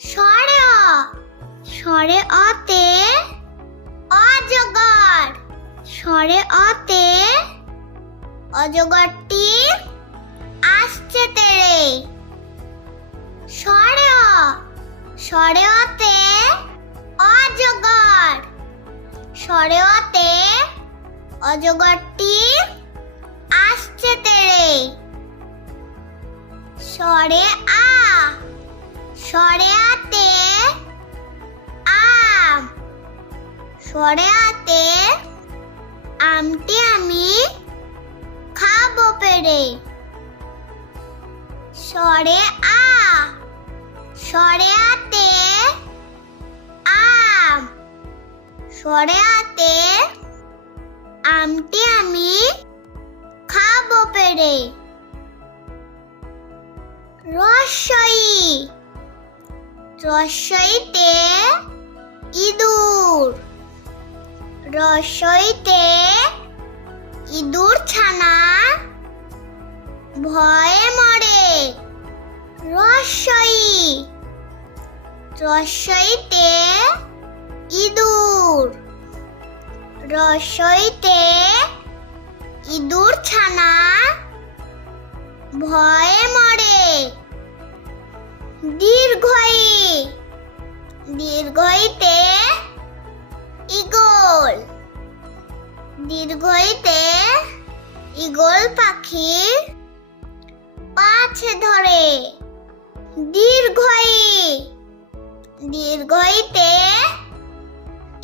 স্বরে অ। স্বরে অতে অজগর। স্বরে অতে অজগরটি আসছে তেড়ে। স্বরে অ। স্বরে অতে অজগর। স্বরে অতে অজগরটি আসছে তেড়ে। স্বরে আ। স্বরে আতে আম। স্বরে আতে আমটি আমি খাবো পেড়ে। স্বরে আ। স্বরে আতে আম। স্বরে আতে আমটি আমি খাবো পেড়ে। রস্বই। রস্বইতে ইঁদুর। রস্বইতে ইঁদুর ছানা ভয়ে মরে। রস্বই। রস্বইতে ইঁদুর। রস্বইতে ইঁদুর ছানা ভয়ে মরে। দীর্ঘই। দীর্ঘইতে ঈগল। দীর্ঘইতে ঈগল পাখি পাছে ধরে। দীর্ঘই। দীর্ঘইতে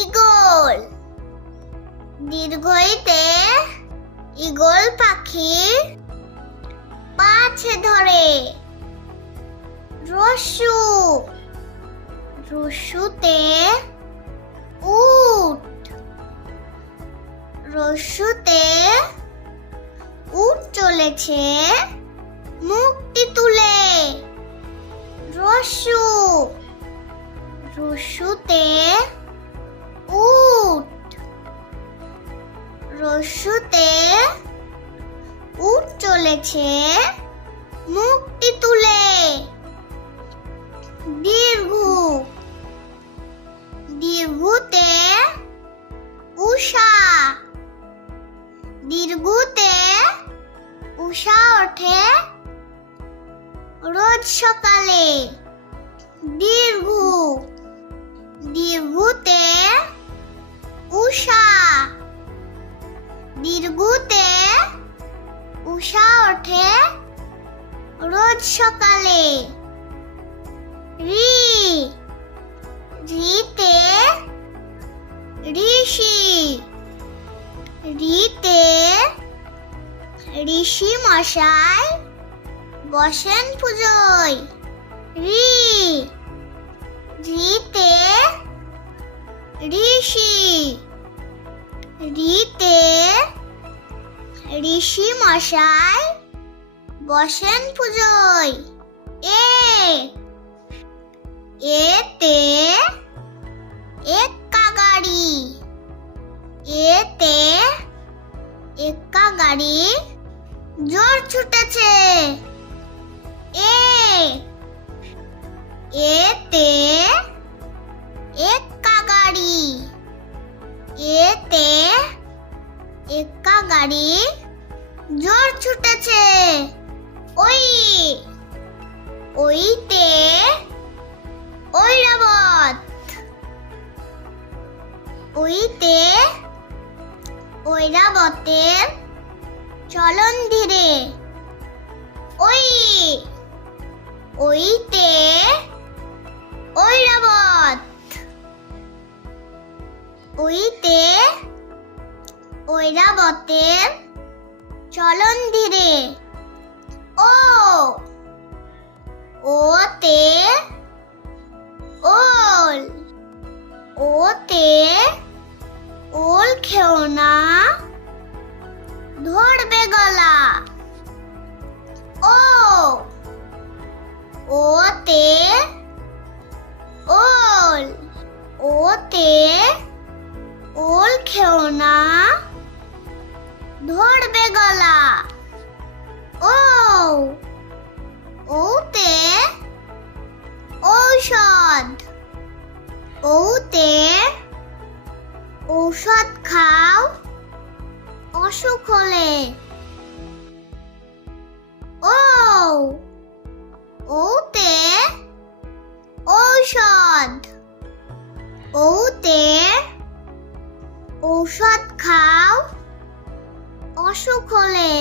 ঈগল। দীর্ঘইতে ঈগল পাখি পাছে ধরে। রস্যু। রস্যুতে উট। রস্যুতে উট চলেছে মুখটি তুলে। রস্যু। রস্যুতে উট। রস্যুতে উট চলেছে মুখটি তুলে। দীর্ঘ। দীর্ঘতে উষা। দীর্ঘতে উষা ওঠে রোজ সকালে। দীর্ঘ। দীর্ঘতে উষা। দীর্ঘতে উষা ওঠে রোজ সকালে। ঋ। ঋতে ঋষি। ঋতে ঋষি মশাই বসেন পুজোয়। ঋ। ঋতে ঋষি। ঋতে ঋষি মশাই বসেন পুজোয়। এ। এতে এক্কা গাড়ি। এতে এক্কা গাড়ি জোর ছুটেছে। এ। এতে এক্কা গাড়ি। এতে এক্কা গাড়ি জোর ছুটেছে। ওই। ওইতে ঐরাবত। ওইতে ঐরাবতের চলন ধীরে। ওই। ওইতে ঐরাবত। ওইতে ঐরাবতের চলন ধীরে। ও। ওতে ওল। ওতে ওল খেও না ধরবে গলা। ও। ওতে ওল। ওতে ওল খেও না ধরবে গলা। ও। ওতে ঔষধ। ওতে ঔষধ খাও অসুখ হলে। ও ওতে ঔষধ। ওতে ঔষধ খাও অসুখ হলে।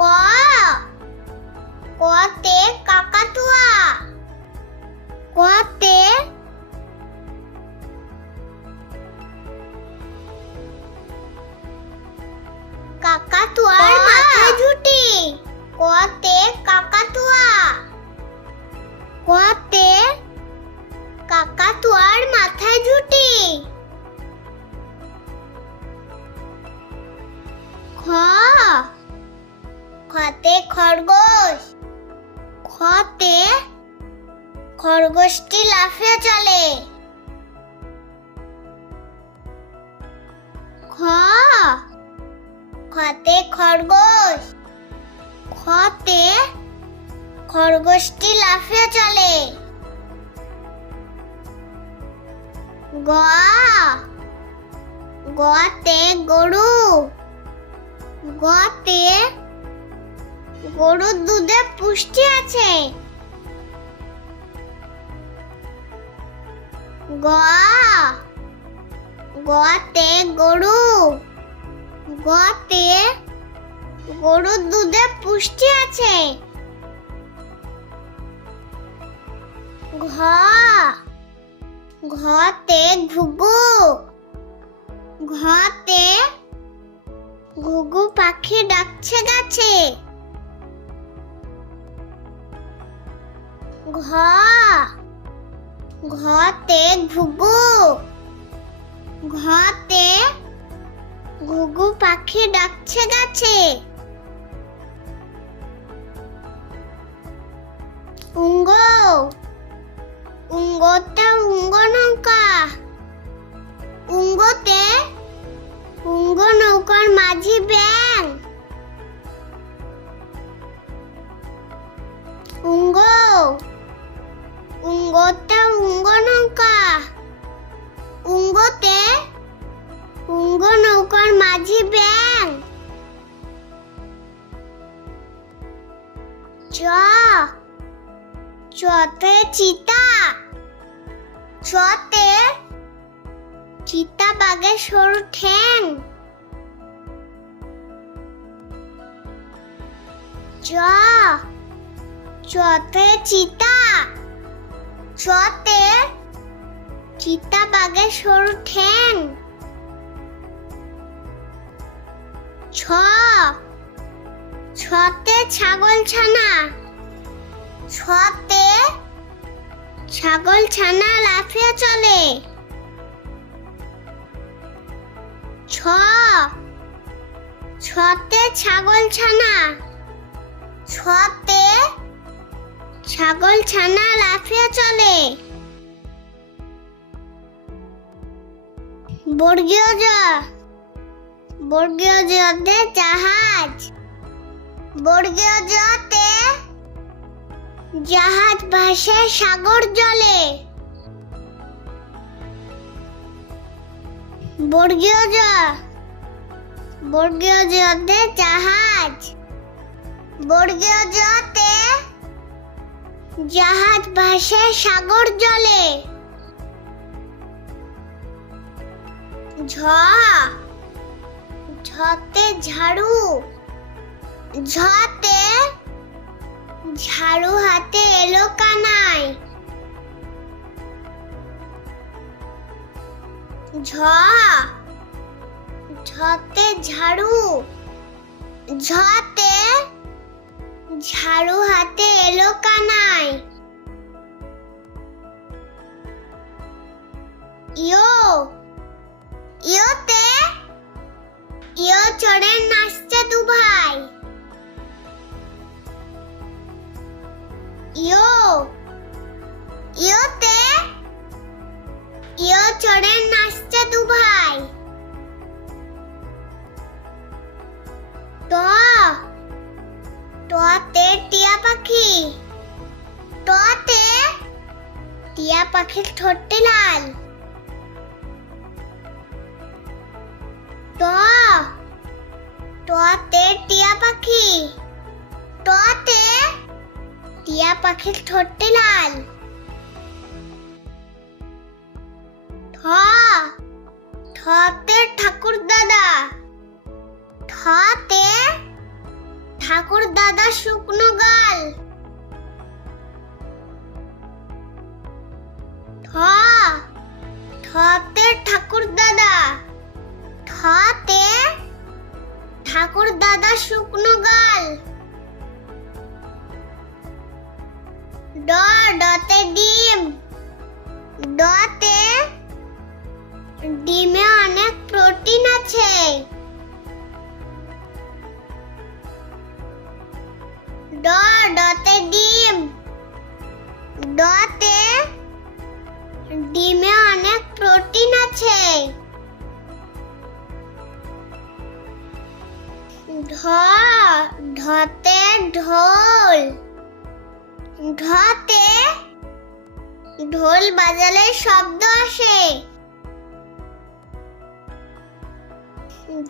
ক কতে কাকাতুয়া। কতে কাকাতুয়ার মাথায় ঝুঁটি। কতে কাকাতুয়া। কতে কাকাতুয়ার মাথায় ঝুঁটি। খ খতে খরগোশ। খতে খরগোশটি লাফিয়ে চলে। খ খতে খরগোশ। খতে খরগোশটি লাফিয়ে চলে। গ গতে গরু। গতে গরুর দুধে পুষ্টি আছে। গ গতে গরু। গতে গরুর দুধে পুষ্টি আছে। ঘ ঘতে ঘুঘু। ঘতে ঘুঘু পাখি ডাকছে গাছে। ঘ ঘতে ঘুঘু। ঘতে ঘুঘু পাখি ডাকছে গাছে। উঙ্গ উঙ্গতে উঙ্গ নৌকা। উঙ্গতে উঙ্গ নৌকার মাঝি ব্যাং। উঙ্গ উঙ্গতে উঙ্গ নৌকা। উঙ্গতে উঙ্গ নৌকার মাঝি ব্যাং। চ চতে চিতা। চতে চিতা বাঘের সরু ঠ্যাং। চ চতে চিতা। চতে চিতা বাঘের সরু ঠ্যাং। ছ ছতে ছাগল ছানা। ছতে ছাগল ছানা লাফিয়ে চলে। ছ ছতে ছাগল ছানা। ছতে ছাগল ছানা লাফিয়ে চলে। বর্গীয় জ বর্গীয় জতে জাহাজ। বর্গীয় জতে জাহাজ ভাসে সাগর জলে। বর্গীয় জ বর্গীয় জতে জাহাজ। বর্গীয় জতে জাহাজ ভাসে সাগর জলে। ঝ ঝতে ঝাড়ু। ঝতে ঝাড়ু হাতে এলো কানাই। ঝ ঝতে ঝাড়ু। ঝতে ঝাড়ু হাতে এলো কানাই। ইয়ো ইয়োতে ইয়ো চড়ে নাচছে দু ভাই। ইয়ো ইয়োতে ইয়ো চড়ে নাচছে দু ভাই। ট টিয়া পাখির ঠোঁটটি লাল। ট টতে টিয়া পাখি। টতে টিয়া পাখির ঠোঁটটি লাল। ঠ ঠতে ঠাকুর দাদা। ঠতে ঠাকুর দাদা শুকনো গাল। ঠ ঠতে ঠাকুর দাদা। ঠতে ঠাকুর দাদা শুকনো গাল। ড ডতে ডিম। ডতে ডিমে অনেক প্রোটিন আছে। ড ডতে ডিম। ডতে ডিমে অনেক প্রোটিন আছে। ঢ ঢতে ঢোল। ঢতে ঢোল বাজালে শব্দ আসে।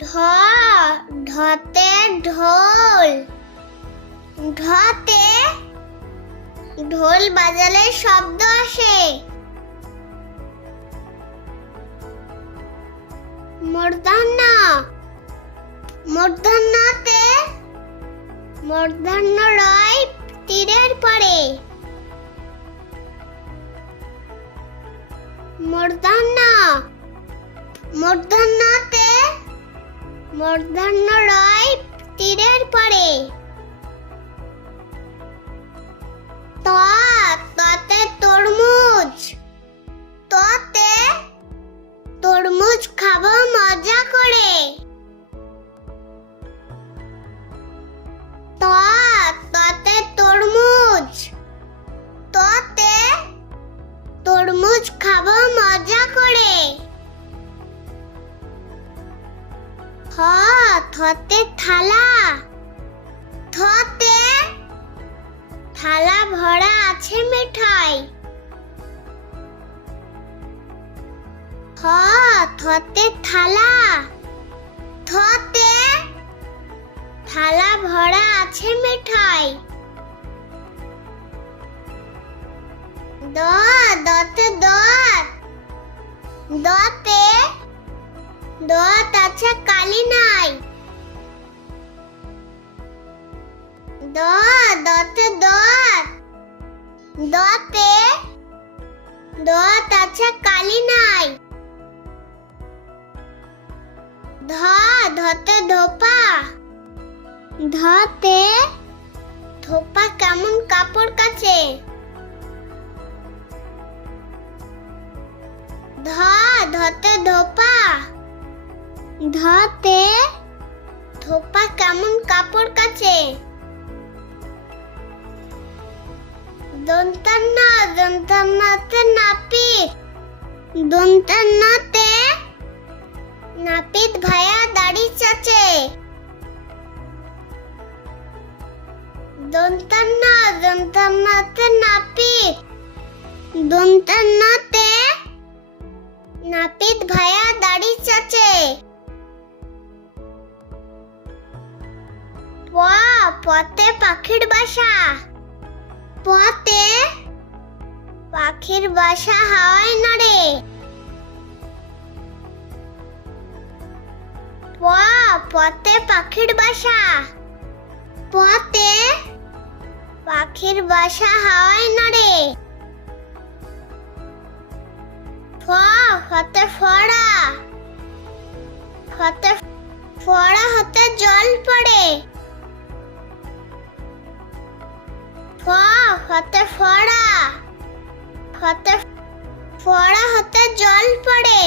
ঢ ঢতে ঢোল। ঢতে ঢোল বাজালে শব্দ আসে। মূর্ধন্য মূর্ধন্যতে মূর্ধন্য রয় তীরের পরে। মূর্ধন্য মূর্ধন্যতে মূর্ধন্য রয় তীরের পরে। ত ততে তরমুজ। ততে তরমুজ খাবো মজা করে। ত ততে তরমুজ। ততে তরমুজ খাবো মজা করে। থ থতে থালা। থতে থালা ভরা আছে মিঠাই। থ থতে থালা। থতে থালা ভরা আছে মিঠাই। দ দতে দত। দতে দত আছে কালি নাই। দ দতে দত। দতে দত আছে কালি নাই। ধ ধতে ধোপা। ধতে ধোপা কেমন কাপড় কাচে। ধ ধতে ধোপা। ধতে ধোপা কেমন কাপড় কাচে। দন্তান্ন দন্তান্নতে নাপিত। দন্তান্নতে নাপিত ভায়া দাড়ি চাচে। দন্তান্ন দন্তান্নতে নাপিত। দন্তান্নতে নাপিত ভায়া দাড়ি চাচে। প পতে পাখির বাসা। পতে পাখির বাসা হাওয়ায় নড়ে। প পতে পাখির বাসা। পতে পাখির বাসা হাওয়ায় নড়ে। ফ ফতে ফড়া। ফতে ফড়া হতে জল পড়ে। ফ ফতে ফড়া। ফতে ফড়া হতে জল পড়ে।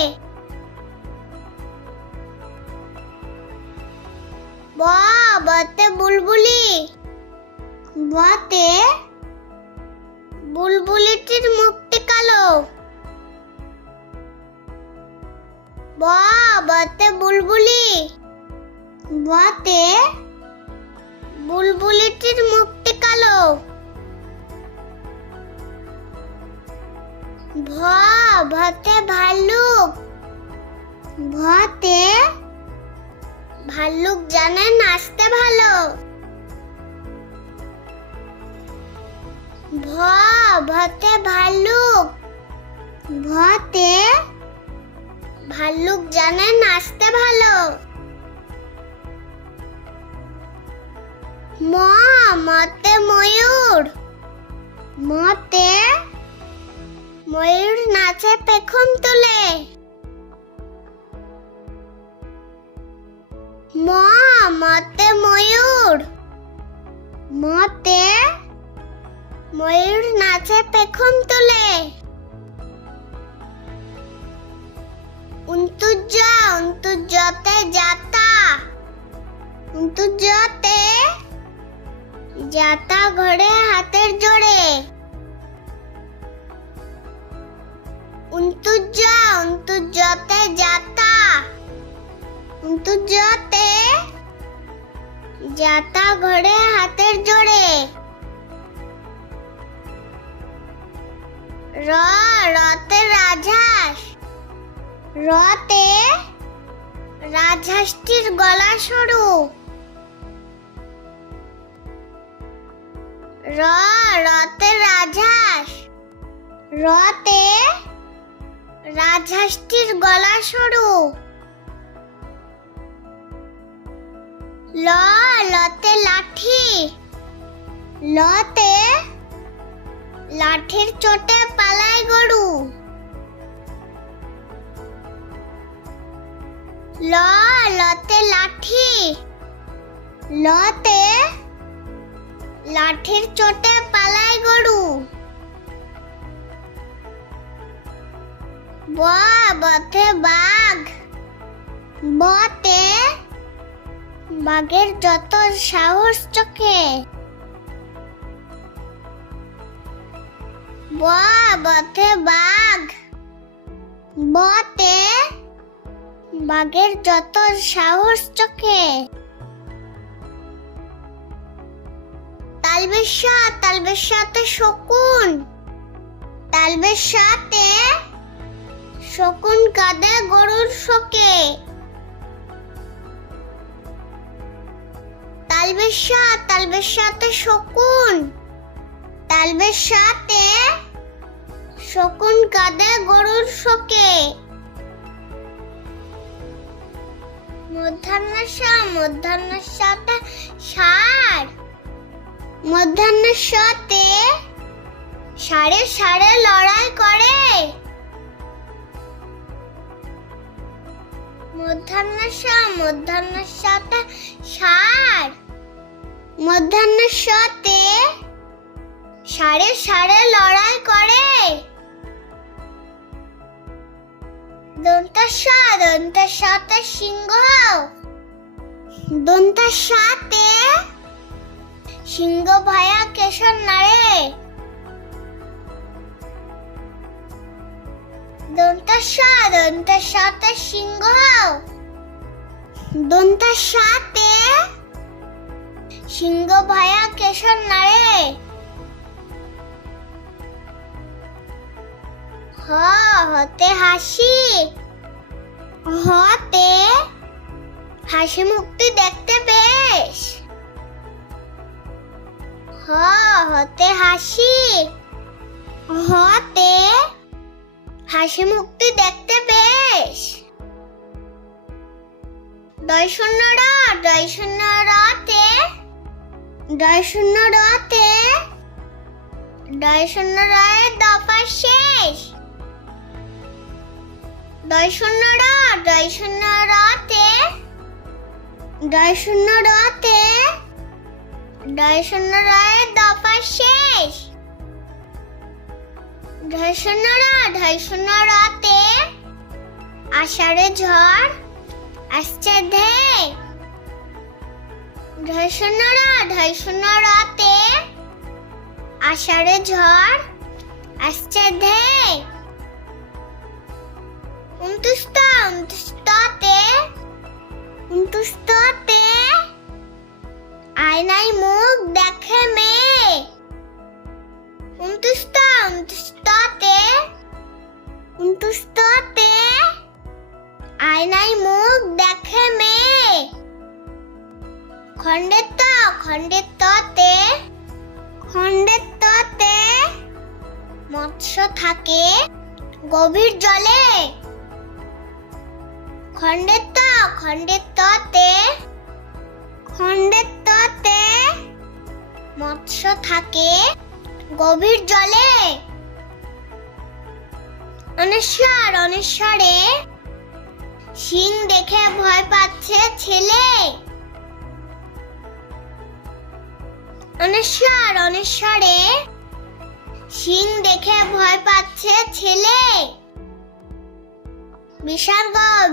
ব বতে বুলবুলি। বতে বুলবুলিটির মুখটি কালো। ব বতে বুলবুলি। বতে বুলবুলিটির মুখটি কালো। ট ভ ভতে ভাল্লুক। ভতে ভাল্লুক জানে নাচতে ভালো। ভ ভতে ভাল্লুক। ভতে ভাল্লুক জানে নাচতে ভালো। ম মতে ময়ূর। মতে ময়ূর নাচে পেখম তুলে। ম মতে ময়ূর। মতে ময়ূর নাচে পেখম তুলে। উন্তুজতে যাতা। উন্তুজতে যাতা ঘোড়ে হাতের জোড়ে। উন্তুজতে যাতা। উন্তুজতে যাতা ঘোড়ে হাতের জোড়ে। রতে রাজহাঁস। রতে রাজহাঁসটির গলা সরু। রতে রাজহাঁস। রতে রাজহাঁসটির গলা সরু। লতে লাঠি। লতে লাঠির চোটে পালায় গরু। লতে লাঠি। লতে লাঠির চোটে পালায় গরু। বতে বাঘ। বতে বাঘের যত সাহস চোখে। বতে বাঘ। বতে বাঘের যত সাহস চোখে। তালবের সাথে শকুন। তালবের সাথে শকুন কাঁদে গরুর শোকে। তালবের সাথে শকুন। তালবের সাথে শকুন কাঁদে গরুর শোকে। মধ্যাহ্নের সাথে ষাঁড়। মধ্যাহ্নের সাথে ষাঁড়ে লড়াই করে। মধ্যাহ্নের সাথে ষাঁড়। মধ্যাহ্নের সাথে ষাঁড়ে লড়াই করে। দন্তের সাথে সিংহ। দন্তের সাথে সিংহ ভায়া কেশর নাড়ে। দন্তের সাথে সিংহ। দন্তের সাথে সিংহ ভায়া কেশর নাড়ে। হতে হাসি। হতে হাসি মুখটি দেখতে বেশ। হতে হাসি। হতে হাসি মুখটি দেখতে বেশ। রতে রয়ের দফা শেষ। রতে রয়ের দফা শেষ। রতে আষাঢ়ে ঝড় আসছে ধেয়ে। রতে আষাঢ়ে ঝড় আসছে ধেয়ে। উনতুষ্টতে আয়নায় মুখ দেখে মেয়ে। উনতুষ্টতে চতুস্ততে আয়নায় মুখ দেখে মেয়ে। খণ্ডের ততে মৎস্য থাকে গভীর জলে। খণ্ডের ততে মৎস্য থাকে গভীর জলে। অনেশ্বরে সিং দেখে ভয় পাচ্ছে ছেলে। অনেশ্বরে সিং দেখে ভয় পাচ্ছে ছেলে।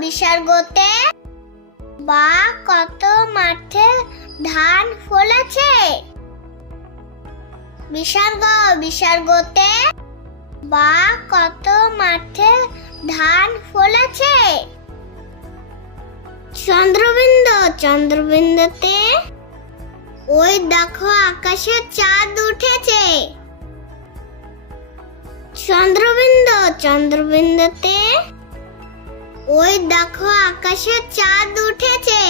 বিসর্গতে বা কত মাঠে ধান ফলেছে। বিসর্গতে বা কত মাঠে ধান ফলেছে। চন্দ্রবিন্দুতে ওই দেখো আকাশে চাঁদ উঠেছে। চন্দ্রবিন্দুতে ওই দেখো আকাশে চাঁদ উঠেছে।